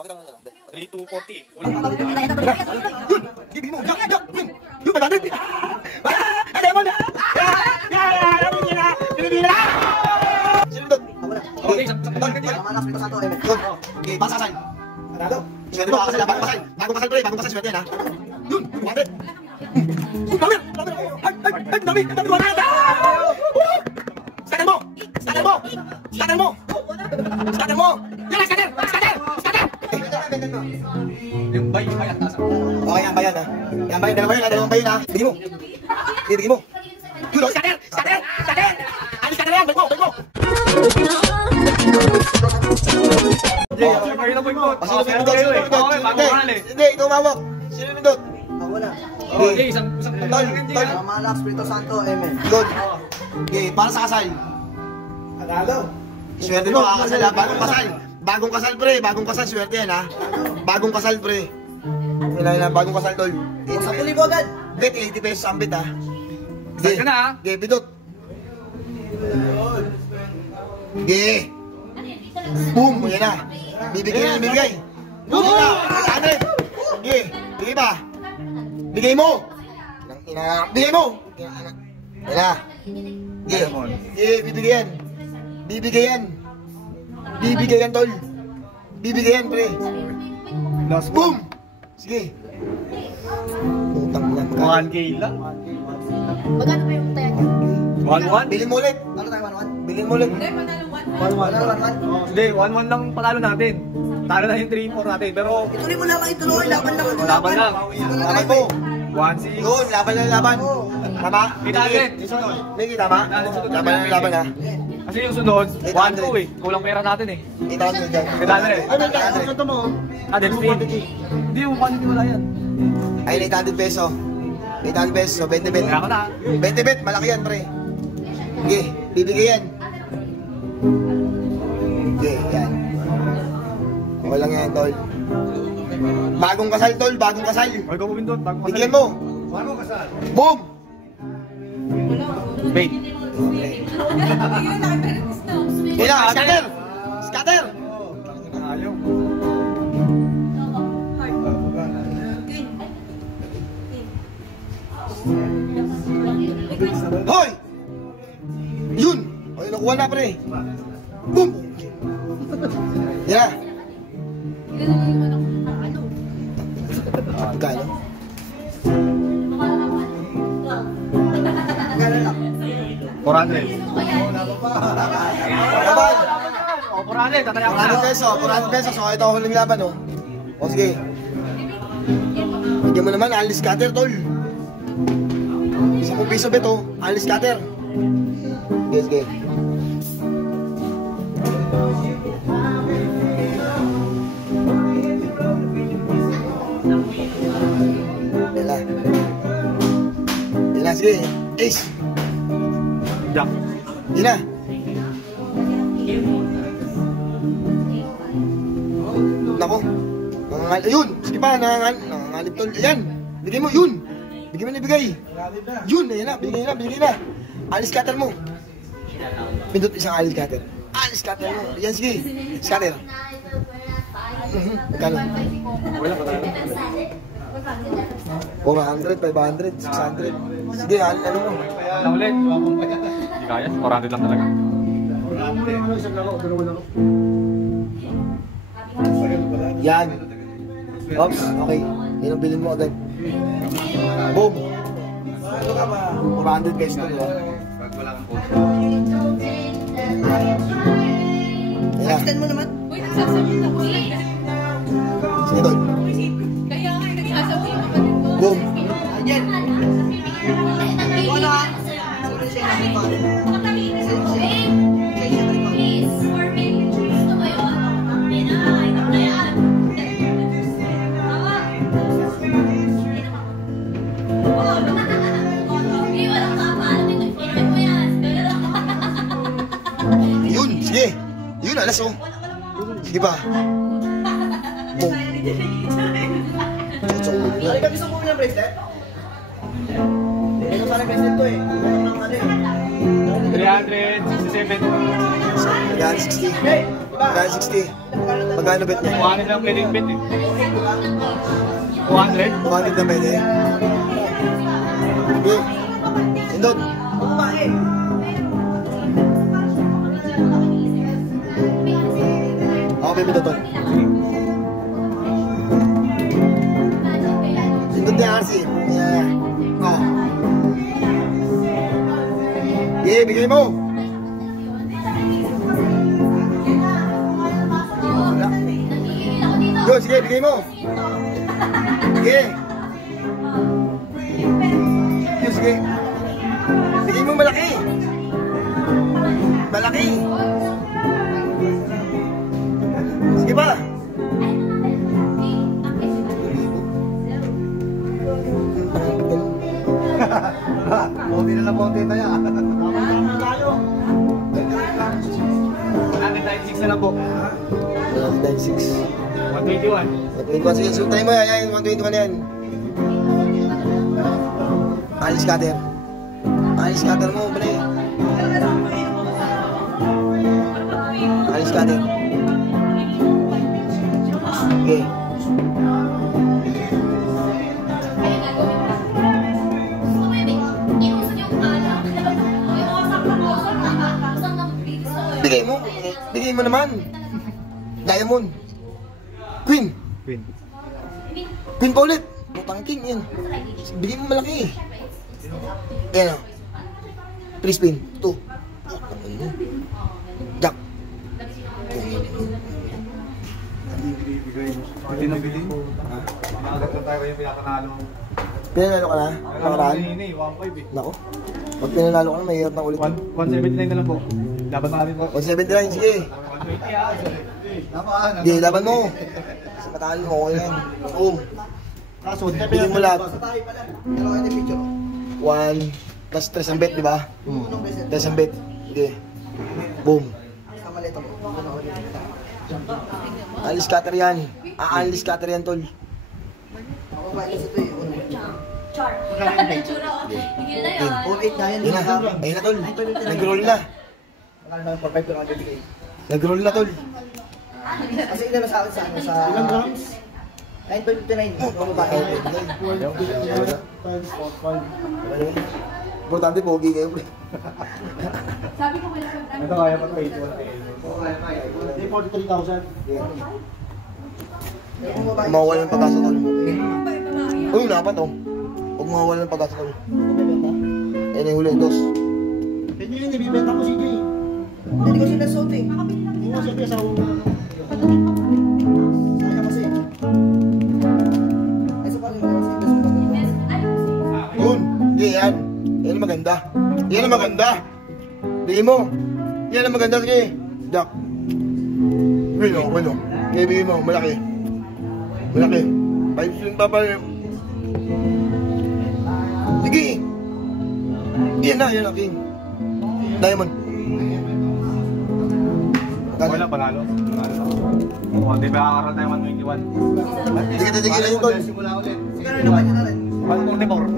Pakita mo na lang. 3,240. Give mo. Yung 500. Ano mo na? Okay, pasasan. Swerte mo, kakasal, bagong kasal. Bagong kasal, pre, bagong kasal, swerte yan, ha? Yun, 200. Dami! Scatter mo! Yan lang, scatter! Yung bayad nasa. Okay, ang bayad, ha? Ang bayad, dalawang bayad, ha? Bigyan mo. Bigyan mo. Yun, scatter! Alis, scatter yan, balik mo! Hindi, ikaw mawak. Sino nindot? Ako na. Okay, isang Tol. Malax, Prito Santo, Emen. Good. Okay, para sa kasal. Swerte mo, kakasal, ha? Bagong kasal, pre. Bagong kasal, swerte yan, ha? Bagong kasal, pre. Kailangan, bagong kasal, tol. 10,000 agad. Bet, 80 pesos ang bet, ha? Kasal ka na, ha? Okay, bidot. Okay. Boom, yan na. Bibigay. Boom na. 100. Okay, bigay pa. Bigay mo. Bigay mo. Yan na. Okay, bibigyan. Bibigyan, tol. Bibigyan, pre. Boom. Sige. Utang lang. 1K lang. Magkano ba yung tayan niyo? 1-1? Bilhin mo ulit. Ano tayo, 1-1? Bilhin mo ulit. Hindi, panalo 1-1. Hindi, 1-1 lang panalo natin. Talo na yung 3-4 natin, pero Ituloy mo lang, ituloy. Laban lang. laban lang. Laban mo. 1-6. Yun, laban. Tama? Kita agad. Miki, tama? Laban, ha? Kasi yung sunod, 800. 1-2 eh. Kulang pera natin eh. 800 dyan. 800. Ano ito mo? Then speed. Hindi, yung quantity wala yan. Ay, 800 peso. 800 peso, 20 bet. Kaya ko na. 20 bet, malaki yan, pre. Okay, bibigay yan. Okay, yan. Okay lang yan, tol. Bagong kasal, tol. Bagong kasal. Huwag ka pumindot. Bigyan mo. Boom! Wait. Kailangan, scatter! Scatter! Ayaw. Hoy! Yun! Okay, nakuha na, pre. Boom! Yan. Gano? Gano'n lang. 400. Laban! O, 400. Tataya ko 400 na. peso, 400 pesos. So, ito ako ng laban, oh. O, sige. Bigyan mo naman, Alice Cutter, tol. 10 piso bet, oh. Alice Cutter. Sige. Yan, sige. Ace. Jack. Yan na. Nako. Yun. Sige pa. Nangangalip tol. Ayan. Bigay mo. Yun. Bigay mo na ibigay. Yun. Ayan na. Bigay na. Alice cutter mo. Pindot isang alice cutter. Alice cutter mo. Ayan, sige. Cutter. Kano? Wala pa tayo. 400, 500, 600. Sige, ano mo? Na ulit. Hindi kaya. 400 lang talaga. Yan. Oops, okay. Yan ang bilhin mo agad. Boom. 400 pesos na, diba? Ayan. Extend mo naman. Uy, nagsasabihin ako. Sige, tol. Kaya nga, nagsasabihin ako din ko. Boom. Ayan. Wala. Sorry siya na ito. Yun, sige. Yun, alas oh. Sige pa. Boom. Ay, gusto mo ng bracelet? Ito pala bracelet to eh. Ano ng ano eh. 367. Magkano 60? Magkano 60? Magkano bet niya? 100 lang pwedeng bet eh. 200? 200 na pwede. Okay. Indot. Ako may bito to. Indot niya RC. Oh. Okay, bigay mo. Yo, sige, bigay mo. Sige. Yo, sige. Bigay mo malaki. Malaki. Sige pa. Konti na lang konti tayo. 196 na lang po. 196. 121. 121. Sige, sultay mo yan. 121 yan. Alis cutter. Alis cutter mo, pre. Alis cutter. Okay. Bigay mo. Bigay mo naman. Diamond. Queen. Queen. Queen pa ulit. Putang king yan. Bigay mo malaki. Ayan o. 3 spin. 2. Jack. Hindi na bilhin. Agad na tayo yung pinakanalo. Pinanalo ka na? Nakaraan? Hindi, 1.5 eh. Nako. Pag pinanalo ka na, mahirap na ulit. 179 na lang po. Laban natin po. 179, sige. 120 ah. Sige, laban mo. Sa matalo mo, okay yan. Boom. Bigay mo lahat. 1 plus 3 ang bet, di ba? 3 ang bet. Sige. Boom. Alis cutter yan. Alis cutter yan, tol. Char. Tsura, oh. Higil na yun. Ayun na. Ayun na, tol. Nag-roll na. Nag-roll na, tol. Kasi ina sa akin sa ilang grams? 9.59. Importante, pogi kayo. Sabi ko kailan Ito kaya pa 81. Mawawala ng pag-asa, tol. Uy, napat, oh. Huwag mawawala ng pag-asa, tol. Ayun yung huli, 2. Hindi yun, ibibenta ko CJ. Hindi ko sila suot eh. Hindi ko sila sa sayang kasi. Ay, sa pagin mo kasi. Yun. Yan. Yan ang maganda. Yan ang maganda. Bigay mo. Yan ang maganda. Sige. Jack. Bueno, bueno. Sige, bigay mo. Malaki. Malaki. 5 string pa pa. Sige. Yan na. Yan na, King. Diamond. Wala, panalo. Hindi pa kakaroon tayo 121. Hindi kita tigilan yung tol. Simula ulit. Siguro naman yun natin. 144.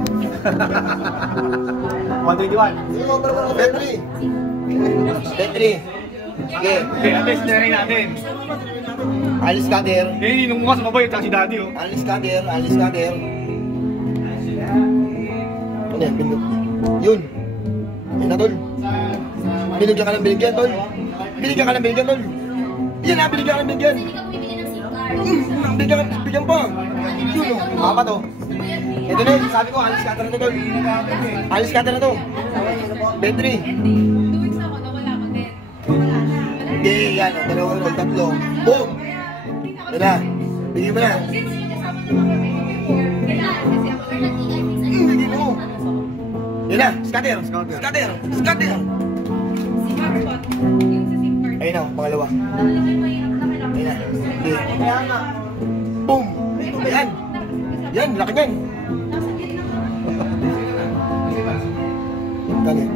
121. Petri. Petri. Sige. Okay, at least na rin natin. Alis cutter. Eh, nung mukha sumabay, tsaka si daddy oh. Alis cutter. Alis cutter. Ano yan? Binigyan. Yun. Yan na, tol. Binigyan ka ng binigyan, tol. Binigyan ka ng binigyan, tol. Yan na, binigyan ka ng binigyan. Hindi ka bumibili ng SIM card. Bigyan pa. Yun o. Apat o. Ito na yun. Sabi ko, alis cutter na to, tol. Alis cutter na to. Petri. 2 weeks ako, nawala ko din. Hindi, yan. Dalawang roll, tatlo. Boom. Yan na. Bigyan mo na. Since yung kasama naman kami, kailangan kasi ako or nag-iay minsan. Bigyan mo. Yan na. Scatter. Scatter. Scatter. Si Marcot, yung sa SIM card. Ayun na. Pangalawa. Alam mo yung mahirap na kailangan. Ayun na. Sige. Boom. Yan. Yan. Laki yan. Nasa gitna ko. Kani.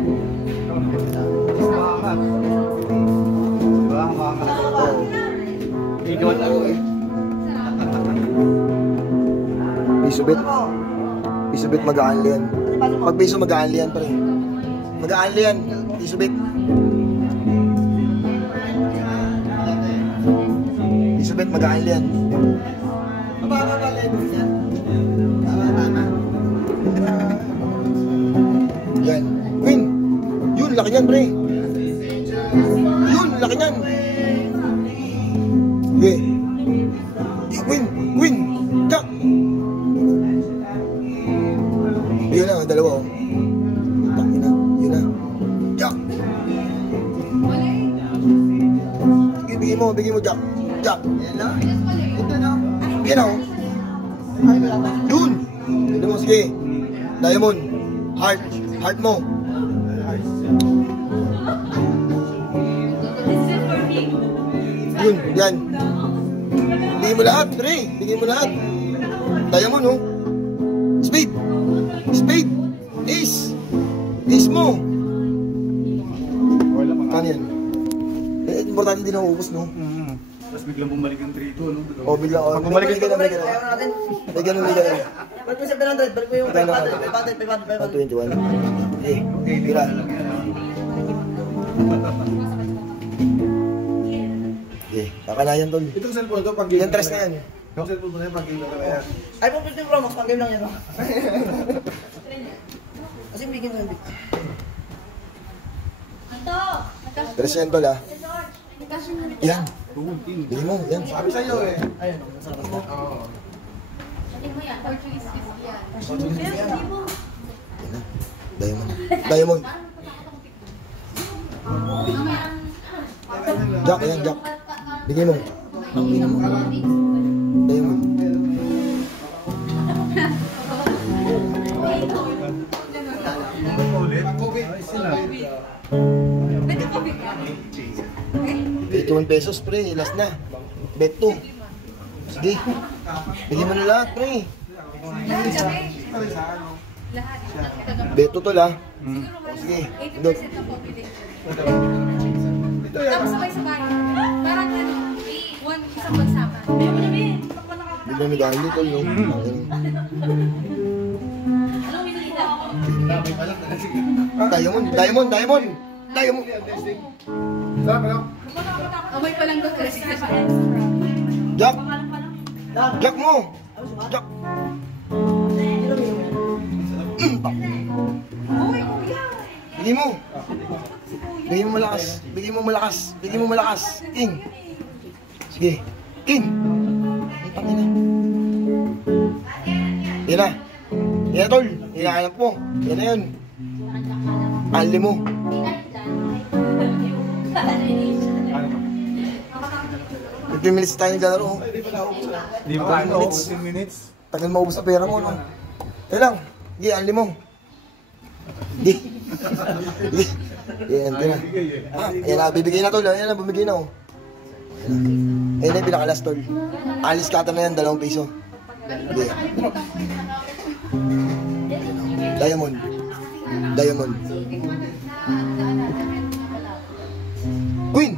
Idiwan ako eh. Piso bet. Piso bet mag-aanli yan. Pag piso mag-aanli yan, pare. Mag-aanli yan. Piso bet. bet, mag-aanli yan. Mababa level yan. Tama. Yan. Queen. Yun, laki niyan, pre. Yun, laki niyan. Okay. Queen. Jack. Yun na, dalawa, oh. Yun na. Jack. Sige, bigay mo, Jack. Jack. Yan na. Ito na. Yan na, oh. Yun. Yun mo, sige. Diamond. Heart mo. Yun, yan. Bigay mo lahat, pre. Bigay mo lahat. Diamond, oh. Spade. Ace mo. Kano yan? Importante din ang ubos, no? Tapos biglang bumalik yung 3-2, no? O, bigla. Bumalik Bigyan na. Ayaw natin. Bigyan. Balik mo yung 700. Balik mo yung 500. 121. Eh, tira. Okay, kakanayan, tol. Itong cellphone to, pag game Yan, tres na yan. Yung cellphone mo na yan, pag game na kaya. Ay, po yung Pro Max. Pang-game lang yan. Kasi bigyan mo yung big. Tres na yan, tol, ha? Yan. Bigyan mo, yan. Sabi sa'yo eh. Ayun, masarap na. Oo. Yan na. Diamond. Jack, yan, Jack. Bigyan mo. Diamond. $81 pesos, pre. Last na. Bet 2. Sige. Bigyan mo na lahat, pre. Bet 2 tol, ha? Sige. Indot. Tapos sabay-sabay. Parang ano, isang bagsakan. Bigyan mo dahil tol, no? Diamond. Sarap, ano? Amoy pa lang doon. Jack mo. Jack. Uy, kuya. Bigyan mo malakas. King. Sige. King. Yan na. Yan na, tol. Hinahanap mo. Yan na yun. Anli mo. Fifteen minutes tayo naglalaro. Di ba ano? 15 minutes. Tagal maubos na pera mo, no? Yan lang. Sige, anli mo. Sige. Yan na. Yan na, bibigay na, tol. Yan na, bumigay na, oh. Yan na yung pinakalas, tol. Alis kata na yan, ₱2. Sige. Diamond. Queen.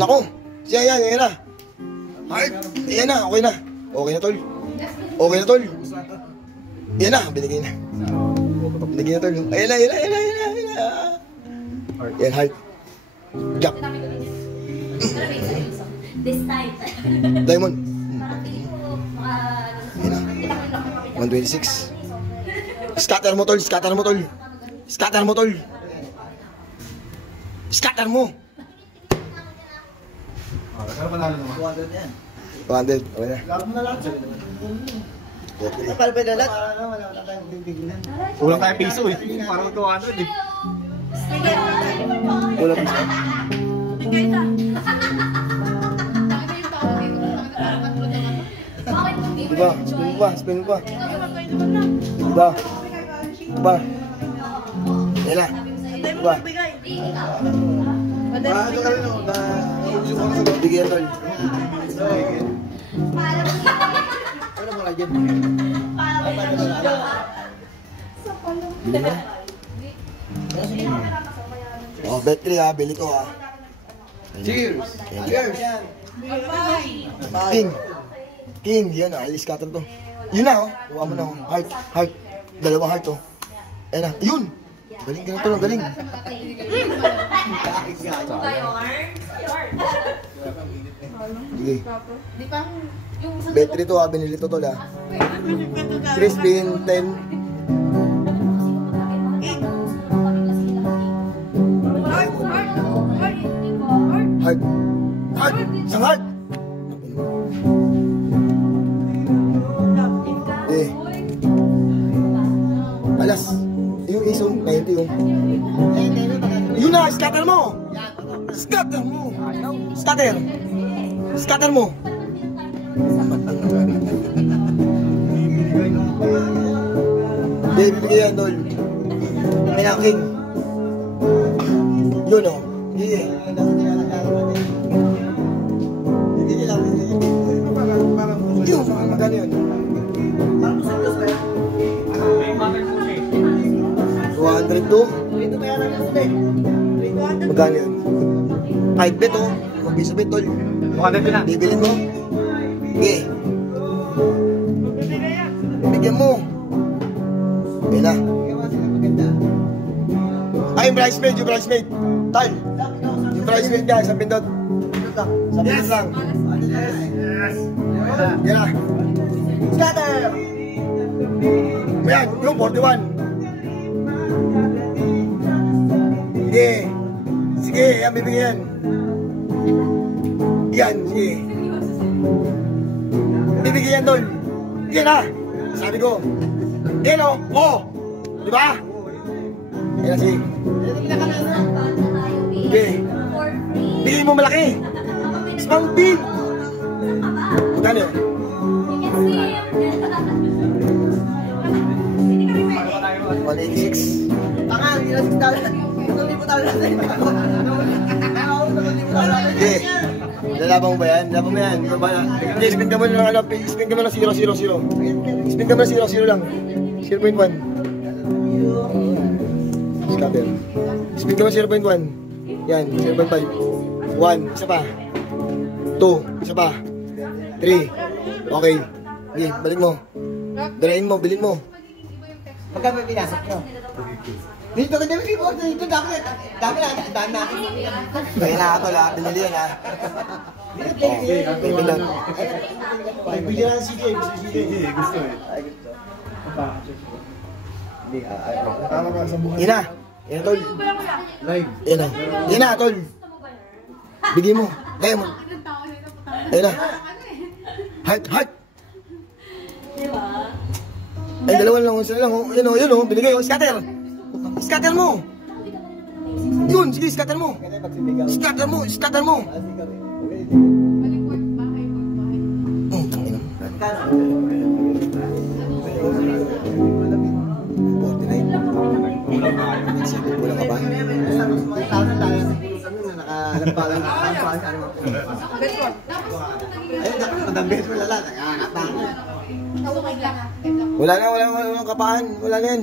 Nako. Siya yan na. Heart. Yan na, okay na. Okay na, tol. Yan na, binigay na. Tol. Ayan na. Yan, heart. Jack. This time. Diamond. Yan na. 126. Scatter mo, tol. Pero panalo naman. 200 yan. 200. Okay na. Lahat mo na lahat. Napalapay na lahat. Wala tayong bibigilan. Kulang tayo piso eh. Parang 200 eh. Kulang pa. Bigay na. Dami yung tao dito. Spin mo pa. Diba? Yan na. Diba? Ano ka rin ako? Bigyan, tol. Ano mo ka dyan? Bili mo. Oh, bet 3 ha. Bili to ha. Cheers! Cheers! King, yan, alis ka to. Yun na, oh. Huwag mo na, oh. Heart. Dalawang heart, oh. Ayan na. Yun! Galing ka na tol, galing. Sige. Di ba? Yung sa Battery to ha, binili to tol ha. Crispin 10. Heart. Heart! Isang heart! Eh. Alas. Yung iso, 90 yung. Yun na, scatter mo! Scatter mo! Scatter! Scatter mo! Hindi, bibigay yan, tol. Minaking. Yun o. Hindi. Yun, magkano yun? May mother po siya. 202? Magkano yun? 5 bet o. Mag-piso bet, tol. 200 ka na. Bibilin mo. Sige. Bigyan mo. Yan na. Ay, yung bridesmaid, yung bridesmaid. Tal. Yung bridesmaid niya, sa pindot. Sa pindot lang. Yan na. Scatter! Ayan, yung 41. Sige. Sige, yan, bibigyan. Yan, sige. Bibigyan tol. Yan na. Sabi ko. Yan o. Oo. Di ba? Yan na, sige. Sige. Bigay mo malaki. Small bill. Magkano yun? 186. Tanga, hindi na $6. Sige. Lalaban mo ba yan? Lalaban mo yan. Hindi, spin ka mo ng ano. Spin ka mo ng 0, 0, 0. Spin ka mo ng 0, 0 lang. 0.1. Scatter. Spin ka mo 0.1. Yan, 0.5. 1, isa pa. 2, isa pa. 3. Okay. Sige, balik mo. Dalain mo, bilhin mo. Magkano pinasok nyo? Dito ka dami po. Dito dami na. Kaya na ito lahat. Binili yan ha. Bilang. Bigyan lang si Jay. Gusto eh. Yan na. Yan na, tol. Yan na. Yan na, tol. Bigyan mo. Kaya mo. Yan na. Heart, heart. Ay, dalawa lang. Isa lang. Yan o, yan o. Binigay o. Scatter. Scatter mo. Yun, sige, scatter mo. Scatter mo, scatter mo. Tangina. 49. Kulang ka ba? Wala na kapahan. Wala na yan.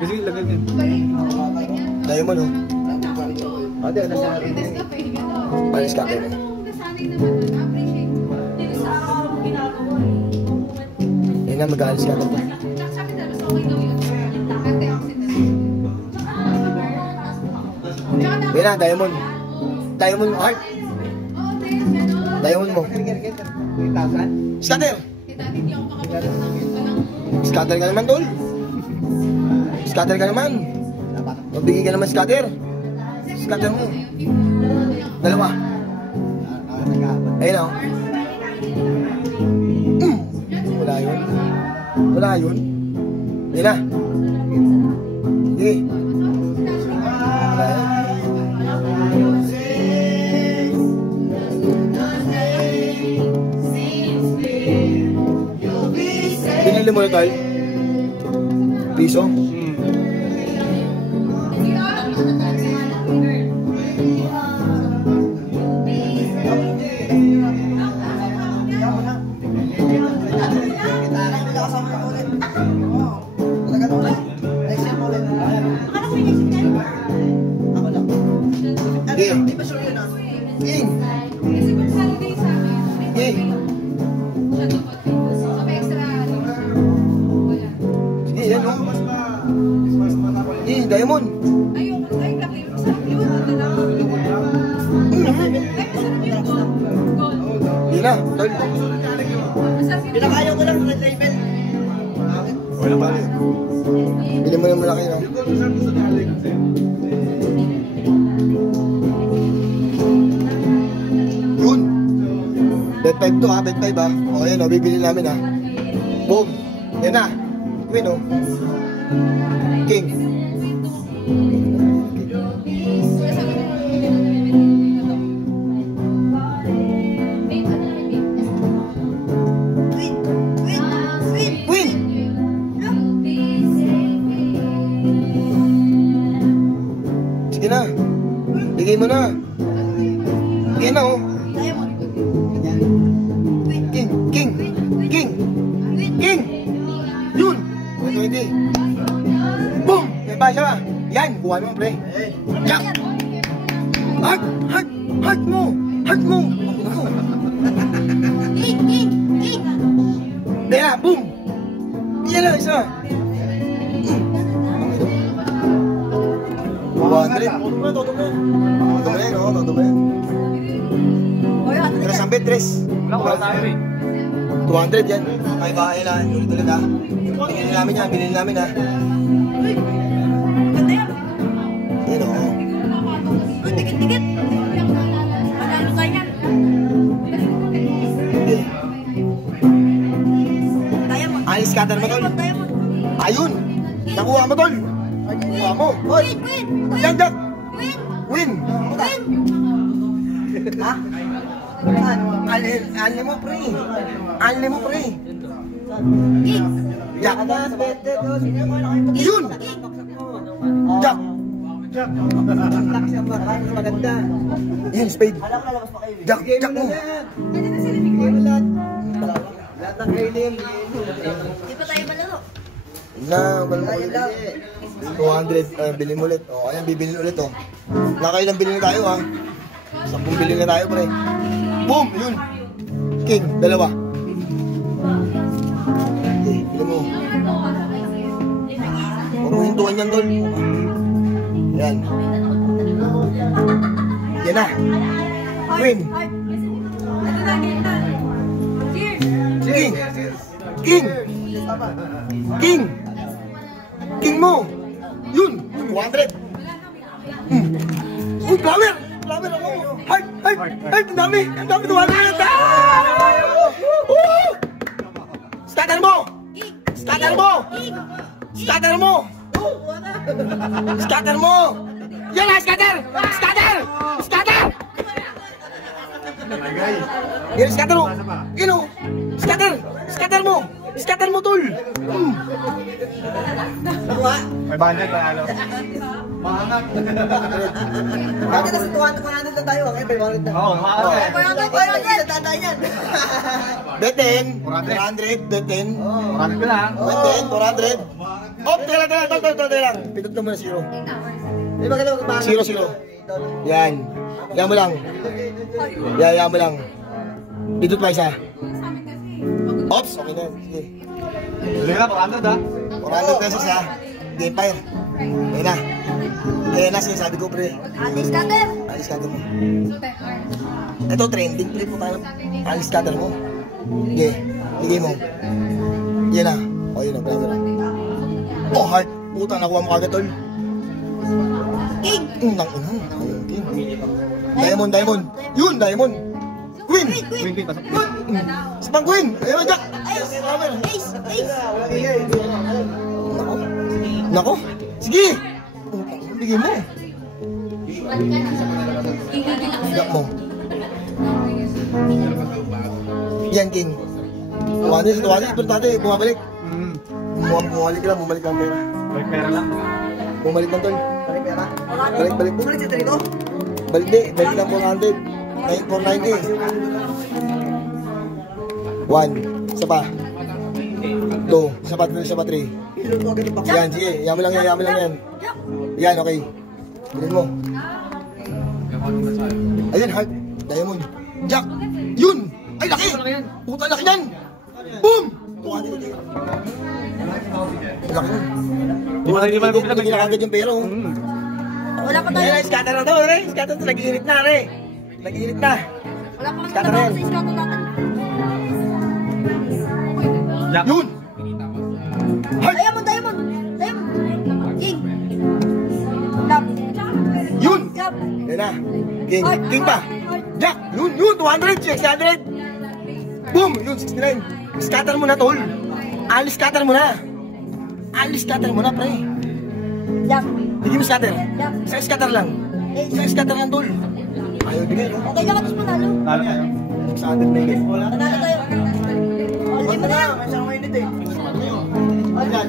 Kasi lagay yan. Tayo mo, no? Palis ka kayo. Yan na, mag-aalis ka naman. Yan na, diamond. Diamond heart. Diamond mo. Scatter. Scatter ka naman, tol. Scatter ka naman. Magbigay ka naman scatter. Scatter mo. Dalawa. Ayun o. Wala yun. Wala yun. Ayun na. Sige. Wala yun. Binili mo na tayo? Piso? Diamond. Ayoko. Ay, laki. Masarap yun. Ito na. Ay, masarap yun. Gold. Hindi na, tol. Masarap yun. Pinakayaw ko lang, red label. Wala pa. Bili mo naman laki, no? Yun. Bet 5 to ha, bet 5 ha. O yan o, bibili namin ha. Boom. Yan na. Win o. King. Win. Sige na. Bigay mo na. Bigay na oh. King. King. King. King. Yun. 120. Boom. May pa siya. Yan. Kuha mo pre. Jack. Hard. Hard. Hard mo. Hard mo. Dela. Boom. Yan na isa. 200. Todo mo yan, no? Todo mo yan. Pero sambil, tres. Wala tayo eh. 200 yan. Ay, bahay na. Ulit-ulit ha. Binili namin yan. Binili namin ha. Yan o. Dikit-dikit. Manalo tayo yan. Alis cutter mo, tol. Ayun. Nakuha mo, tol. Nakuha mo. Yan, Jack. Win. Ha? Alin mo, pre. Alin mo, pre. Jack. Yun. Jack. Maganda. Yan, spade. Jack, Jack mo. Lahat ng kailin. Di pa tayo malaro. Na, ulit. 200, bilhin mo ulit. O, ayan, bibilin ulit, o. Nakailang bilhin na tayo, ha. 10 bilhin na tayo, pre. Boom! Yun. King, dalawa. Okay, bilhin mo. Huwag mo hintuan yan, tol. Yan. Yan na. Win. Ito na, game na. Cheers! King. King. King. King mo. Yun. 200. Uy, flower. Flower ako. Heart. Heart. Heart. Ang dami. Ang dami. 200. Scatter mo. Scatter mo. Scatter mo. Scatter mo. Yan na, scatter. Scatter. Scatter. Yan, scatter mo. Yun o. Scatter. Scatter mo. Scatter mo, tol. Nakuha. May bandit panalo. Bakit nasa 200 na tayo? Okay, 500 na. Oo, makakala eh. Isa tatay yan. Bet 10. 400. Bet 10. Marami ko lang. Bet 10. 400. Oh, tela, tela, tela, tela, tela. Pitot naman na 0. Di ba kailangan kumakas? 0. Yan. Yan mo lang. Yan mo lang. Pitot pa isa. Ops, okay na. Sige. Tuloy na, 400 ha. 400 pesos ha. Game fire. Ayan na. Ayan na, sinasabi ko pre. Alis cutter! Alis cutter mo. Ito, trending pre po tayo. Alis cutter mo. Sige, bigay mo. Yan na. O, yun na, brother. Oh, heart. Puta, nakuha mo kagad, tol. King! Nang ina. Ayun, king. Diamond, diamond. Yun, diamond. Queen. Win, win, pasok. Sa pang queen. Ayun, Jack. Ace! Ace! Nako. Nako. Sige. Bigay mo. Jack mo. Yan, king. Tuwanin, pero tate, bumabalik. Bumalik lang pera. May pera lang. Bumalik lang, tol. Balik pera. Balik. Bumalik sa trito. Balik lang 400. 490. 1. Isa pa. 2. Isa pa 3. Ilot ko agad yung baksa. Yan, sige. Yaman lang yan. Yan, okay. Bilhin mo. Ayun, heart. Diamond. Jack. Yun. Ay, laki. Puta, laki yan. Boom. 200. Laki nun. Di ba Hindi na kagad yung pera, oh. Wala pa tayo. Ayan, scatter na to, re. Scatter to, nag-iinit na, re. Nag-iinit na. Wala pa kasi Scatter trabaho yan. sa iskato natin. Jack. Yun! Diamond, diamond. Diamond. King. Lap. Yun! Lap. Yan na. King. King pa. Jack! Yun! 200! 600! Boom! Yun, 69. Scatter mo na, tol. Alis scatter mo na. Alis scatter mo na, pre. Lap. Bigyan mo scatter. Isang scatter lang. Isang scatter lang, tol. Ayaw bigay, no? Okay lang, tapos panalo. Talo tayo. 600 na yun. Panalo tayo. All game na yan. Masang mainit eh. Ayan.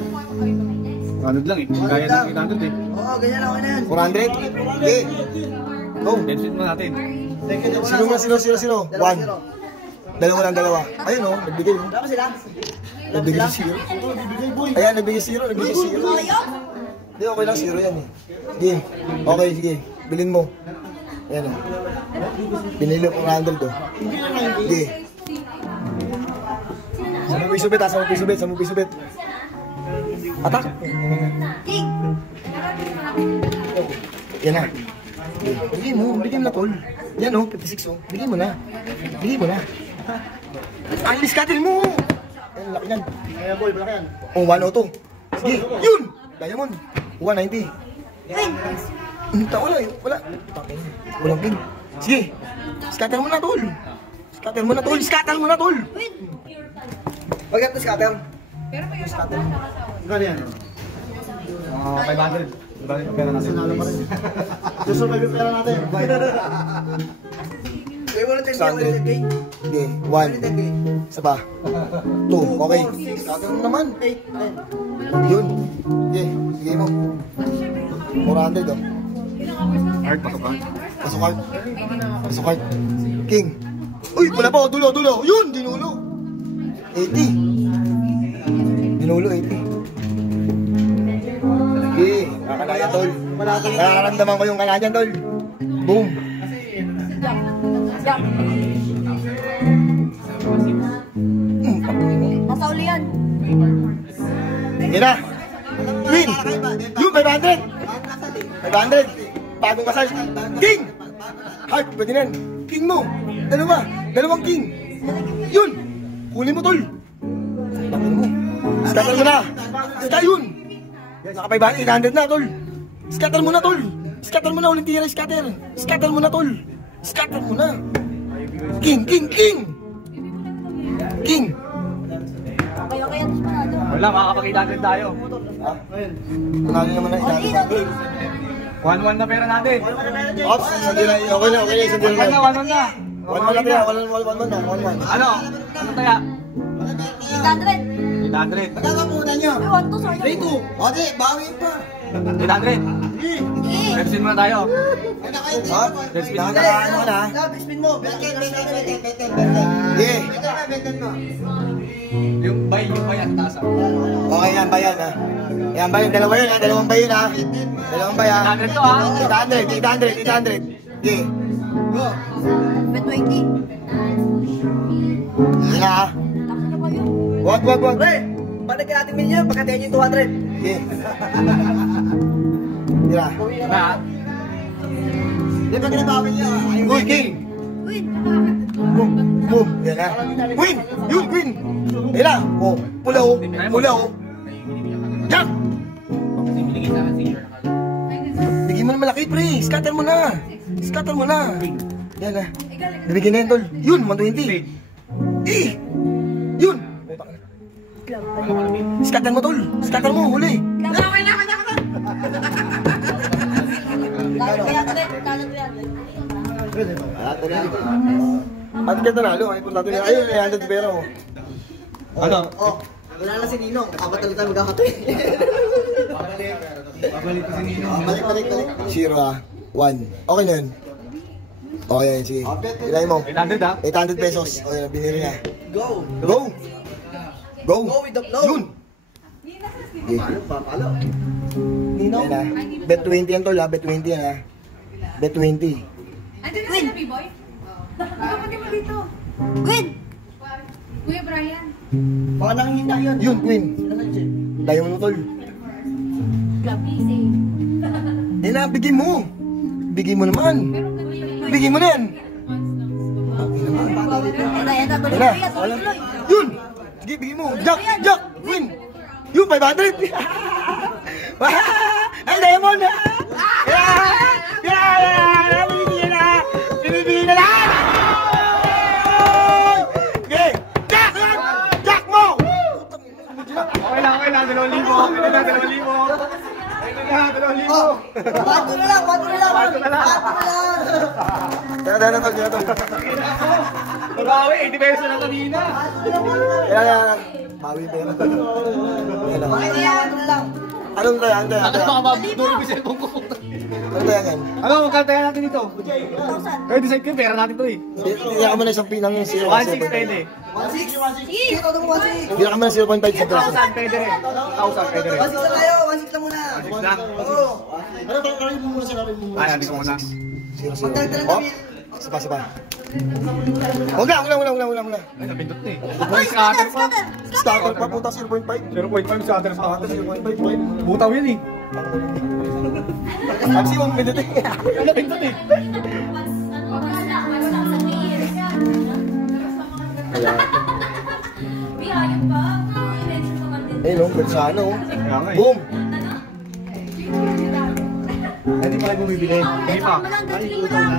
Anod lang eh. Kaya ng 800 eh. Oo, ganyan lang, okay na yan. 400? Okay. Go. Deficit mo natin. Sino mo, sino? 1. Dalawa lang, dalawa. Ayun, oh. Nagbigay, oh. Wala pa sila? Nagbigay si zero. Ayan, nagbigay zero. Nagbigay zero. Ayaw. Hindi, okay lang, zero yan eh. Sige. Okay, sige. Bilhin mo. Ayan, oh. Binili ko 400, oh. Sige. 10 piso bet, ha? 10 piso bet, 10 piso bet. Atak. King. Yan na. Bigay mo na, tol. Yan, oh. 56, oh. Bigay mo na. Bigay mo na. Alis katil mo. Ayan, laki yan. Ayan, boy, malaki yan. Oh, 102. Sige, yun! Diamond. 190. Wala, wala. Walang pin. Sige. Scatter mo na, tol. Scatter mo na, tol. Scatter mo na, tol. Win. Wag yan, scatter. Gano'n yan. 500. Diba yung pera natin? Sinalo pa rin. Susurvive yung pera natin. May wala tayo Saan din? Sige, 1. Isa pa. 2. Okay. Scatter mo naman. Yun. Sige, sige mo. 400, oh. Hard pa ka ba? Pasok card. Pasok card. King. Uy, wala pa, dulo. Yun, dinulo. 80. Dinulo, 80. Sige, kakanaya, tol. Nakaramdaman ko yung kanyan, tol. Boom. Jack. Nasa uli yan. Yan na. Win. Yun, 500. 500. Bagong kasal. King. Heart, pwede na yan. King mo. Dalawang king. Yun. Kunin mo, tol. Bakit mo? Scatter mo na. Scatter yun. Naka 500 na, tol. Scatter mo na, tol. Scatter mo na. Ulit tira, scatter. Scatter mo na, tol. Scatter mo na. King. Okay, okay yan, tapos panalo. Wala, makakapag-800 tayo. Ha? Panalo naman na All in, all in. 1-1 na pera natin. Ops, sandali na. Okay na. Sandali 1-1 na. na, 1-1 na. 1-1 na kaya. 1-1 na. 1-1. Ano? Ano kaya? 800. 800. Pagkakapunan nyo. Uy, 1 to, sayang. 3-2. O, di, bawin pa. 800. King. Deficit muna tayo. Ano kayo? Ha? Nakakaano ka na, ha? Spin mo. Beten. Sige. Beten mo. Yung bay at tasa. Okay yan, bayan, ha? Yan, bayan. Dalawa yun, ha? Dalawang bayan, ha? Dalawang bayan. 800 to, ha? 800. Sige. Go. Bet 20. Sige na, ha? Takot na kayo. Wag. Pre, panig ka natin million, pagkatayin yung 200. Sige. Sige na. Na? Di ba kinabawin nyo? Uy, king. Win. Boom. Yan na. Win. Yun, win. Yan na. Oh, pula, oh. Jack. Bigyan mo na malaki, pre. Scatter mo na. Yan na. Nabigyan na yan, tol. Yun, 120. Yun. Scatter mo, tol. Scatter mo, huli. Lalo 300. At ka tanalo, ay punta natin. Ayun, 100 pera mo. Ano? Oh, wala na si Ninong. Apat na tayo magkakatuloy. Babalik ko si Nino. Balik. 0, 1. Okay na yun. Okay yan, sige. Ilay mo. 800, ha? 800 pesos. Okay na, binili niya. Go. Go Go with the flow. Yun. Okay. Papalo. Ninong? Yan na. Bet 20 yan, tol, ha? Bet 20 yan, ha? Bet 20. Win. Win. Kuya Brian. Baka nanghihina yun. Yun, Queen. Diamond mo, tol. Gabi, same. Yan na, bigay mo. Bigay mo naman. Bigay mo na yan. Yan na. Yun. Sige, bigay mo. Jack, Queen. Yun, 500. Ay, Diamond. Binibigyan na. Binibigyan na lang. Okay. Jack mo. Okay lang, 2,000. Okay na, 2,000. Oh, bato na lang. Tara, tol. Babawi, 80 pesos na kanina. Yan. Bawi pa yan. Bato na lang. Anong tayo? Bakit baka mabudol yung cellphone ko? Anong tayo yan? Ano, magkano tayo natin dito? Kaya decide ko yung pera natin to eh. Hindi ako na isang pinang yung 1,600 pwede. 1.6. Sige, todo mo 1.6. Hindi ako na 0.5 sa braso. 1,000 pwede rin. 1,000 pwede rin. 1.6 lang tayo, 1.6 lang muna. 1,600 lang. Oo. Ano ba? Karin mo muna sila. Ay, natin ko muna. 0-0. Magdagdag Oh, kami. sapa. Huwag na. Ay, napindot na eh. Ay, scatter pa. Starter pa puta 0.5. 0.5 scatter sa atin. 0.5. Butaw yun eh. Kasi yung minute eh. Ay, napindot eh. Eh no, persana oh. Kaya nga eh. Boom! Hindi pa kayo bumibili. Hindi pa.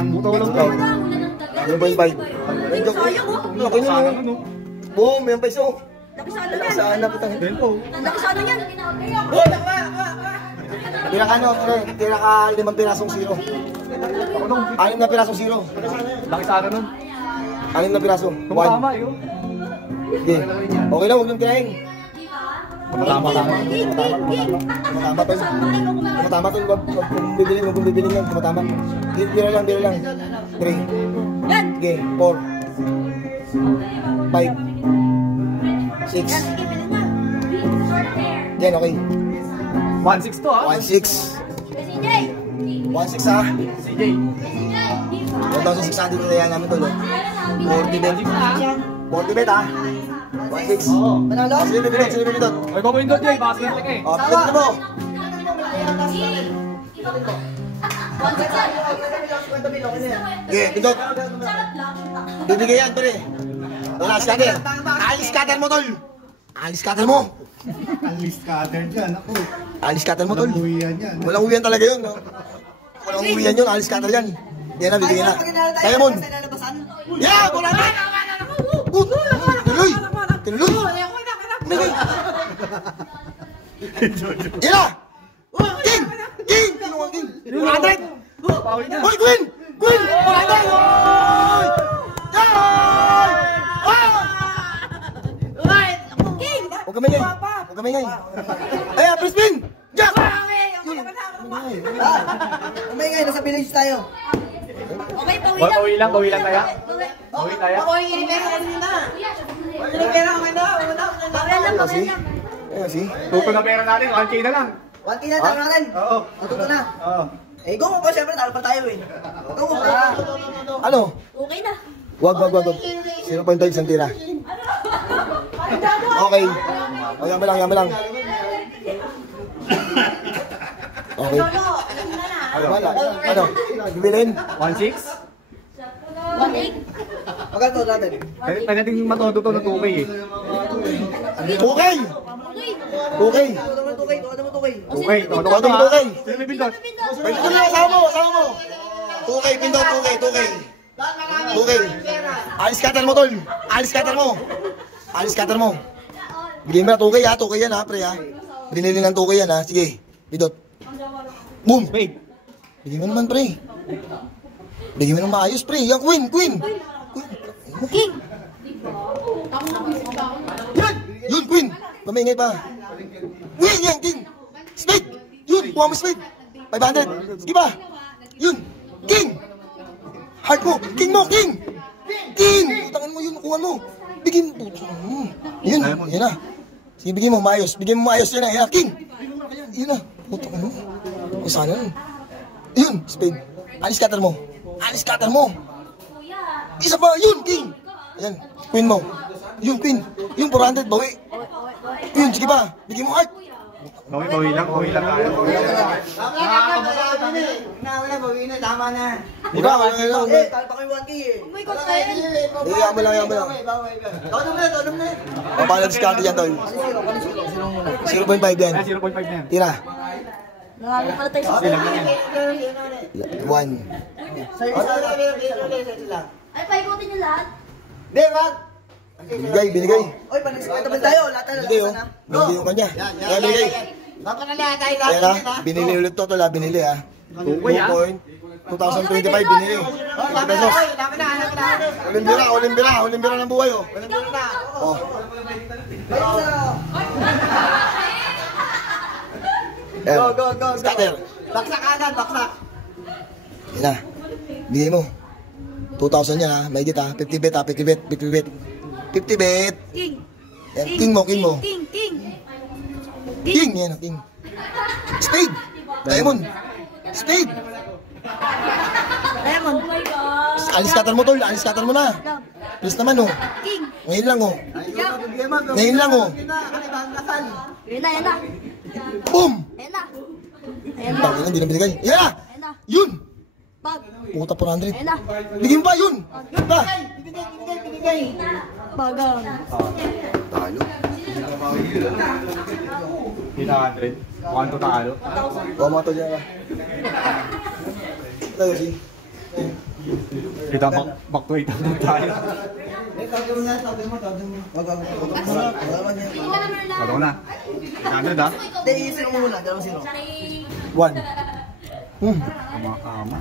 Butaw lang daw. 0.5. Nandiyan ko. Okay na Sana no. ano. Boom! Yan pa iso. Nakasano yan? Sana putang. Then po. Nakasano yan? Tira ka no, tira ka 5 pirasong 0. 6 na pirasong 0. Laki sana nun. 6 na piraso. 1. Tumatama eh. oh. Okay. Okay lang, huwag nang tirahin. Tumatama lang. Tumatama tol. Kung bibilin yan, tumatama. Bira lang. 3. Yan! Okay, 4. 5. 6. Yan, okay. 1,600 to ah. 1.6. 1.6 ha. CJ. 1,600 na yan namin tol. 40 bet. 40 bet ha. 1.6. Manalo? Sino bibidot? Ay, papindot yun. Baka swerte ka eh. O, bibidot mo. Okay, bidot. Bibigay yan, pre. Wala, scatter. Alis scatter mo, tol. Alis scatter mo. Alis cutter dyan, ako. Alis scatter mo, tol. Uwian yan. Walang uwian talaga yun, no? Walang uwian yun, alis scatter yan. Yan na, bibigyan na. Diamond. Yeah, wala na. Tinuloy. Yan na. King! Tinungan King! 100! Pawin na. Hoy, Queen! 100! Hoy! Huwag kami ngay. Ay, Crispin! Jack! Umay ngayon, nasa village tayo. Okay, Bawi lang tayo. Bawi tayo. Ako yung inipera ko na. Inipera ko na. Kasi? Kasi? Tuto na pera natin. 1K na lang. 1K na tayo natin. Oo. Matuto na. Oo. Eh, go mo pa siyempre, talo pa tayo eh. Go mo pa. Ano? Okay na. Wag. 0.5 isang tira. Okay. O, yan ba lang. Okay. Wala. Ano? Bibilin? 1,600? 1,800. Magkano natin? Pwede natin matodo to ng 2K eh. Okay! Okay! Ano mo 2K? Ano mo 2K? Okay, todo Todo mo 2K. Sino may pindot? Pwede ko na, sama mo. 2K, pindot, 2K. Alis cutter mo, tol. Alis cutter mo. Bigyan mo na 2K ha, 2K yan ha, pre ha. Binili ng 2K yan ha, sige. Pindot. Boom! Wait. Bigyan mo naman, pre. Bigyan mo ng maayos, pre. Yan, Queen. King! Yun, Queen. Mamingay pa. Queen, yan, King. Spade. Yun, kuha mo spade. 500. Sige ba? Yun. King. Heart mo. King mo, King. Utangin mo yun, kuha mo. Bigyan mo. Yun, yan na. Sige, bigyan mo maayos. Yan na, yan na. King. Yun na. Utangin mo. O sana nun. Yun, spade. Alis cutter mo. Isa pa, yun, King. Ayan, queen mo. Yun, queen. Yun, 400, bawi. Yun, sige pa. Bigyan mo heart. Bawi lang tayo. Wala, bawi na, tama na. Di ba? Wala lang. Talo pa kayo 1K eh. Oh my God, Kyle. Yaman lang. Tawag na. Paano discount yan, tol? 0.5 yan. 0.5 na yan. Tira. Nakala pala tayo sa 1. Sa'yo lang. Ay, paikutin niyo lahat. Di, wag. Binigay. Oy, panisipita ba tayo? Lahat tayo Binigay, oh. Binigay yung kanya. Kaya binigay. Baka na lahat tayo Ayan ha, binili ulit to, tol ha, binili ha. 2 point. 2025, binili. 50 pesos. Ulimbira ng buhay, oh. Oh. Ayan. Go. Scatter. Baksak agad, baksak. Yan na. Bigay mo. 2,000 yan ha, may git ha. 50 bet ha, 50 bet. 50 bet. King. Yan, king mo. King. King, yan, king. Spade. Diamond. Spade. Diamond. Oh my God. Alis cutter mo, tol. Alis cutter mo na. Please naman, oh. King. Ngayon lang, oh. Ngayon lang, oh. Yan na. Boom! Ayan na. Ayan na. Bakit hindi na binigay? Yan na! Ayan na. Yun! Bag. Puta 400. Ayan na. Bigyan mo pa, yun! Pa! Bagang. Talo. 800. Mukhang to talo. O, mga tol yan. Tayo, si. Kita back to 800 tayo. Talo na. 800 ha? Hindi, iisip mo muna. Dalawang sino. 1. Kama.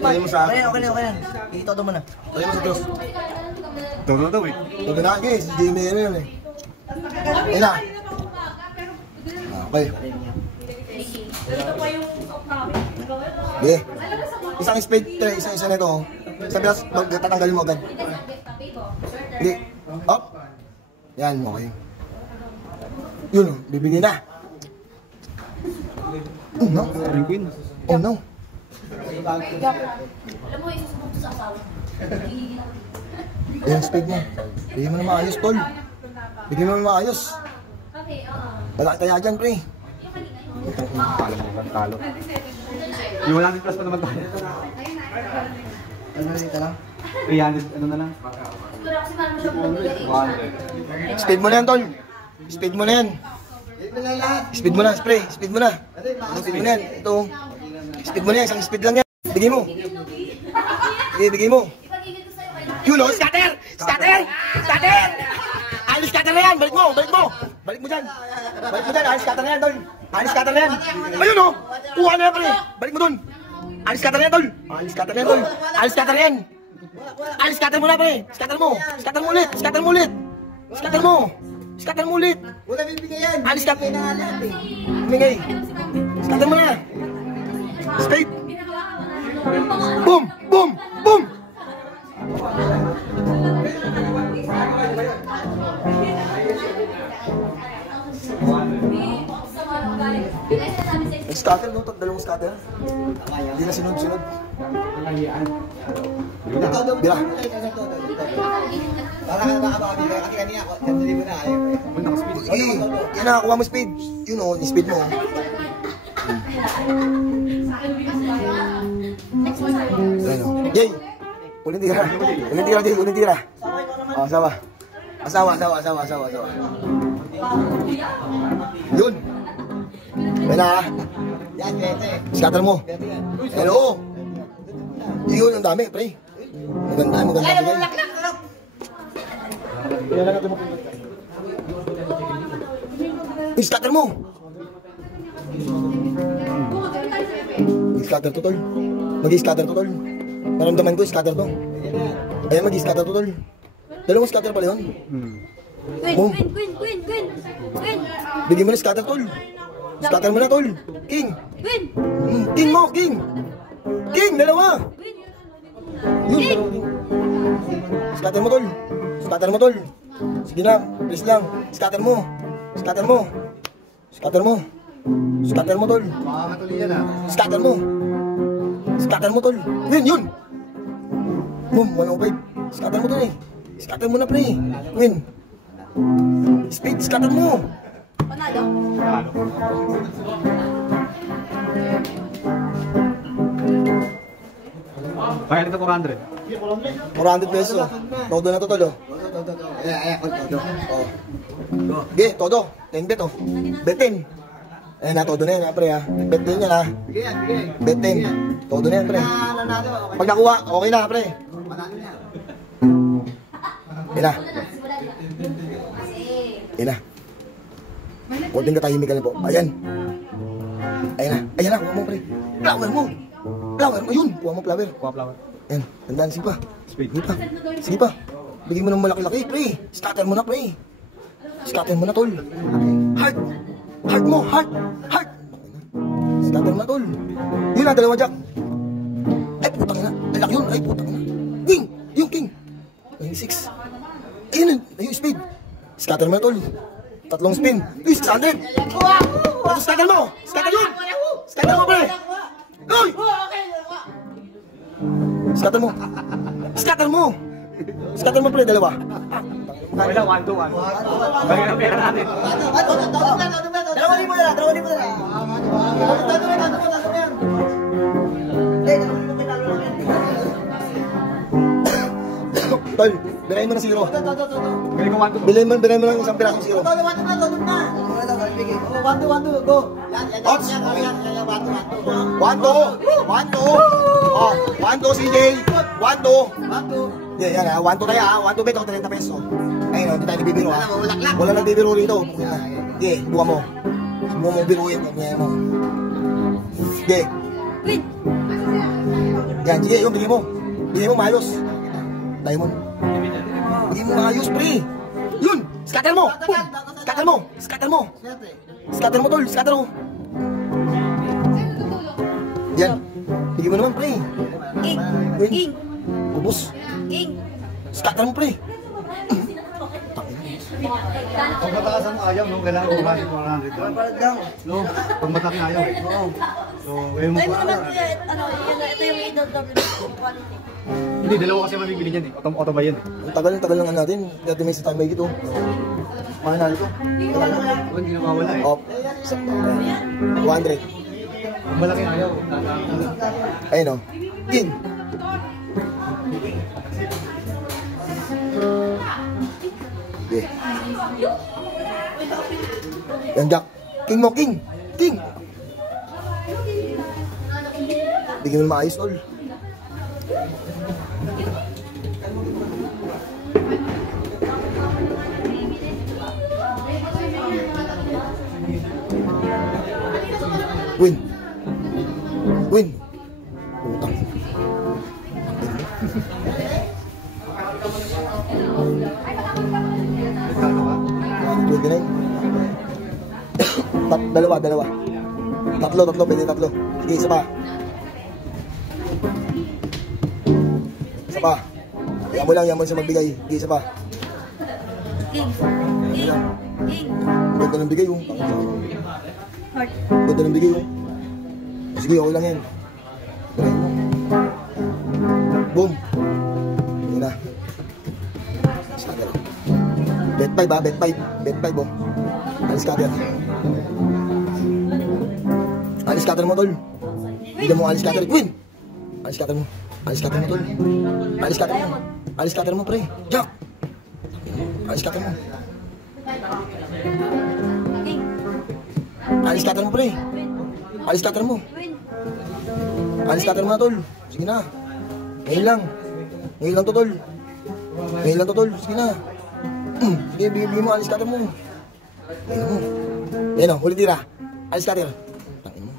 Tayo mo sa akin. Okay na. Itodo mo na. Tayo mo sa cross. Tolo daw eh. Sabi na, guys. Hindi may ano yun eh. Ayun na. Okay. Sige. Isang spade tray, isa na ito. Sabi na, tatanggalin mo agad. Hindi. Up. Yan, okay. Yun, bibigyan na. Oh no. Queen. Oh no. Alam mo, isusubok sa asawa. Ayan, spade mo. Bigyan mo na maayos, tol. Bigyan mo na maayos. Okay, Wala kaya dyan, pre. Talo. Yung 100 plus pa naman tayo. Ano dito lang? 300, ano na lang? Wala kasi parang siya bumili. 100. Speed mo na yan, tol. Speed mo na yan. Speed mo na, spray. Speed mo na. Speed mo na yan. Ito. Speed mo na yan. Isang speed lang yan. Bigay mo. Bigay mo. Yun o, scatter! Scatter! Scatter! Alis scatter na yan. Balik mo. Balik mo dyan. Alis scatter na yan, tol. Alis scatter na yan. Ayun o. Kuha na yan, pre. Balik mo dun. Alis scatter na yan, tol. Alis scatter na yan, tol. Alis scatter na yan. Alis scatter mo na, pre. Scatter mo ulit. Scatter mo ulit. Wala bibigay yan. Alis ka. Bigay. Scatter mo na. Spade. Boom! Scatter no? Dalawang scatter. Hindi na sunod-sunod. Bila. Para ka makababigay. Kasi kanina ako. Sandali mo na. Yan nakakuha mo speed. Yun o, speed mo. Ayan o. Yay! Uling tira. O, asawa. Yun. Ayan na. Yan, pwede. Scatter mo. Hello. Yun, ang dami, pre. Maganda bigay. Scatter mo. Scatter to, tol. Mag-scatter to, tol. Maramdaman ko, scatter to. Ayan, mag-scatter to, tol. Dalawang scatter pala yun. Boom. Queen. Bigyan mo na scatter, tol. Scatter mo na, tol. King. King mo, king. King, dalawa. Yun, dalawa, king. Scatter mo, tol. Sige na, please lang. Scatter mo, tol. Scatter mo, tol. Yun. Boom, 105. Scatter mo dun eh. Scatter mo na, pre. Win. Speed, scatter mo. Panalo? Kaya nito 400. 400 pesos. Todo na to, tol, oh. Oh. Ge, todo. 10 bet, oh. Bet 10. Ayan na, todo na yan, pre, ha. Bet din yan, ha. Bet 10. Todo na yan, pre. Pag nakuha, okay na, pre. Ayan na. Ayan na. Kunting katahimik ka lang po. Ayan. Ayan na. Ayan na, kuha mo, pre. Flower mo. Flower mo, yun. Kuha mo, flower. Kuha flower. Ayan, tandaan, sige pa. Speed. Sige pa. Sige pa. Bigyan mo ng malaki-laki, pre. Scatter mo na, pre. Scatter mo na, tol. Heart. Heart mo, heart. Heart. Scatter mo na, tol. Yun na, dalawa, Jack. Ay, putang na. Alak yun. Ay, putang na. King. Yung king. Yung 6. Ayun, yung speed. Scatter mo na, tol. Tatlong spin. Uy, 600. Tapos scatter mo. Scatter yun. Scatter mo, pre. Uy! Scatter mo. Scatter mo. Scatter mo, pre, dalawa. Okay lang, 1 to 1. Balik ang pera natin. Dalawa libo na lang. Tol, birahin mo na zero. Balik ko 1 to 2. Bilhin mo ng isang pirasong zero. Ots, okay. 1 to. 1 to. Oh, 1 to, CJ. 1 to. Yan, yan, 1 to tayo, 1 to bet, 30 pesos. Ayun, hindi tayo nabibiro, ha. Wala nagbibiro rito. Sige, buka mo. Sumo mo biruin. Yan mo. Sige. Yan, sige, yung bigay mo. Bigay mo, maayos. Diamond. Bigay mo maayos, pre. Yun! Scatter mo! Boom! Scatter mo! Scatter mo! Scatter mo, tol! Scatter mo! Yan. Bigay mo naman, pre. King. Ubus. King. Scatter mo, pre. Pag mataasan mo ayaw, no? Kailangan 100. No? Pag mataas na ayaw. So, ngayon mo Ay mo pa. naman kuya, ito yung quality. Hindi, dalawa kasi mamibili niyan eh. Auto ba yan eh? Ang tagal ng ano natin. 30 minutes tayo may gito. Mahal ito. Hindi na mawala eh. Off. 200. Kung malaki ayaw. Ayun, o. King. Okay. Yan, Jack. King mo, king. King. Bigyan mo na maayos, tol. Win. Win. Utang. Dalawa. Tatlo, pwede tatlo. Sige, isa pa. Isa pa. Yan mo siya magbigay. Sige, isa pa. King. Ganda ng bigay, oh. Heart. Ganda ng bigay, oh. Sige, okay lang yan. Bigay mo. Boom. Yun na. Scatter. Bet 5, ha? Bet 5, oh. Alis scatter. Alis scatter mo, tol. Bigyan mo alis scatter. Win! Alis scatter mo. Alis scatter mo, tol. Alis scatter mo. Alis scatter mo, pre. Jack! Alis scatter mo. King. Alis scatter mo, pre. Alis scatter mo. Win. Alis scatter mo na, tol. Sige na. Ngayon lang. Ngayon lang to, tol. Ngayon lang to, tol. Sige na. Sige, bigyan mo. Alis scatter mo. Ngayon mo. Ngayon, huli tira. Alis scatter. Tangin mo.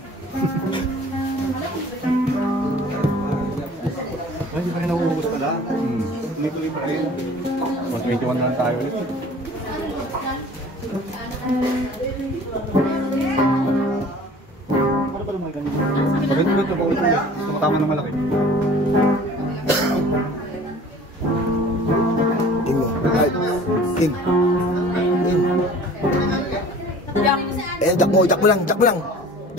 Ay, hindi pa rin nauubos pala. Tuloy-tuloy pa rin. 121 na lang tayo ulit. Pagod-pagod na ba ulit ulit? Tumatama ng malaki. King mo. Ay, King. King. Jack. Eh, Jack mo lang. Jack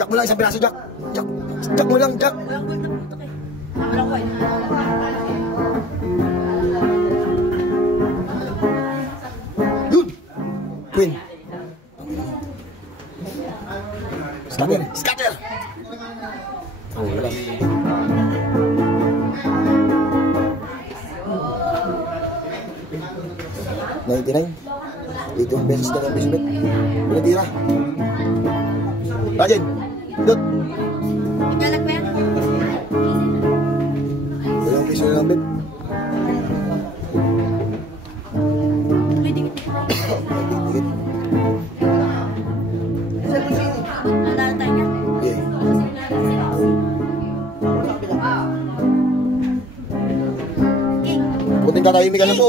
mo lang, isang piraso, Jack. Jack mo lang, Jack. Walang gold na putok eh. Walang white. 81 pesos na lang peso bet. Pinatira. Rajen, dot. Ikalag ba yan? 2 peso na lang bet. Uy, dikit. Dikit. Nadaan tayo yan. Okay. King. Kunting katahimikan na po.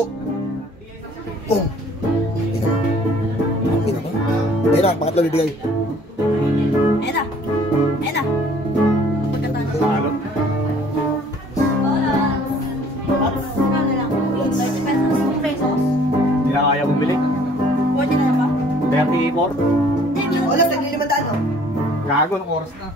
Oh. Ayun na. Ayun na, pangatlo bibigay. Ayun na. Ayun na. Pagkatalo. Talo. Ano lang? 20 pesos. Hindi na kaya bumili. 40 na lang ba? 34. Hindi, Wala, naglilimantaan, no? Gago ng oras na.